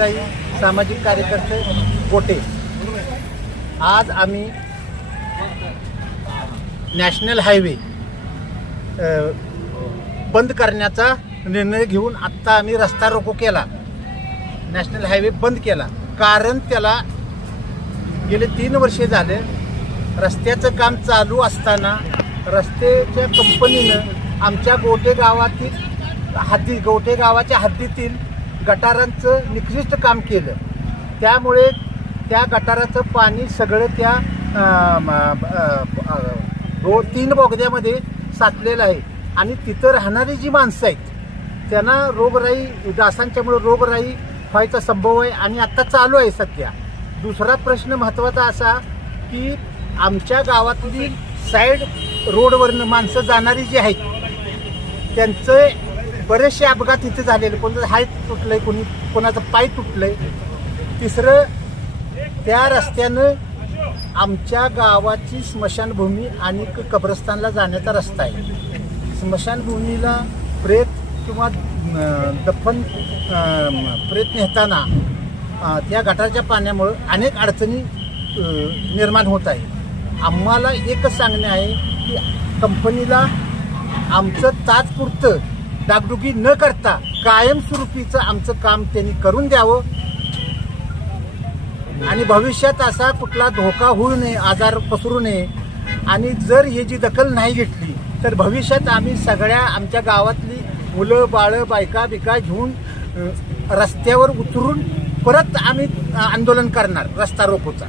व्यवसायी सामाजिक कार्यकर्ते गोटे आज आम्ही नॅशनल हायवे बंद करण्याचा निर्णय घेऊन आत्ता आम्ही रस्ता रोको केला. नॅशनल हायवे बंद केला कारण त्याला गेले 3 वर्षे झाले रस्त्याचं काम चालू असताना रस्त्याच्या कंपनीनं आमच्या गोटे गावाच्या हद्दीतील गटारांचं निकृष्ट काम केलं. त्यामुळे त्या गटाराचं पाणी सगळं त्या 3 बोगद्यामध्ये साचलेलं आहे आणि तिथं राहणारी जी माणसं आहेत त्यांना रोगराई डासांच्यामुळे रोगराई व्हायचा संभव आहे आणि आत्ता चालू आहे सध्या. दुसरा प्रश्न महत्त्वाचा असा की आमच्या गावातली साईड रोडवरनं माणसं जाणारी जी आहेत त्यांचे बरेचसे अपघात इथे झालेले. कोणाचं हात तुटलं आहे, कोणाचं पाय तुटलं आहे. तिसरं त्या रस्त्यानं आमच्या गावाची स्मशानभूमी आणि कब्रस्तानला जाण्याचा रस्ता आहे. स्मशानभूमीला प्रेत किंवा दफन प्रेत नेताना त्या गटारच्या पाण्यामुळे अनेक अडचणी निर्माण होत आहे. आम्हाला एकच सांगणे आहे की कंपनीला आमचं तात्पुरतं डागडुगी न करता कायमस्वरूपीचं आमचं काम त्यांनी करून द्यावं आणि भविष्यात असा कुठला धोका होऊ नये, आजार पसरू नये. आणि जर ही जी दखल नाही घेतली तर भविष्यात आम्ही सगळ्या आमच्या गावातली मुलं बाळं बायका बिका घेऊन रस्त्यावर उतरून परत आम्ही आंदोलन करणार रस्ता रोकोचा.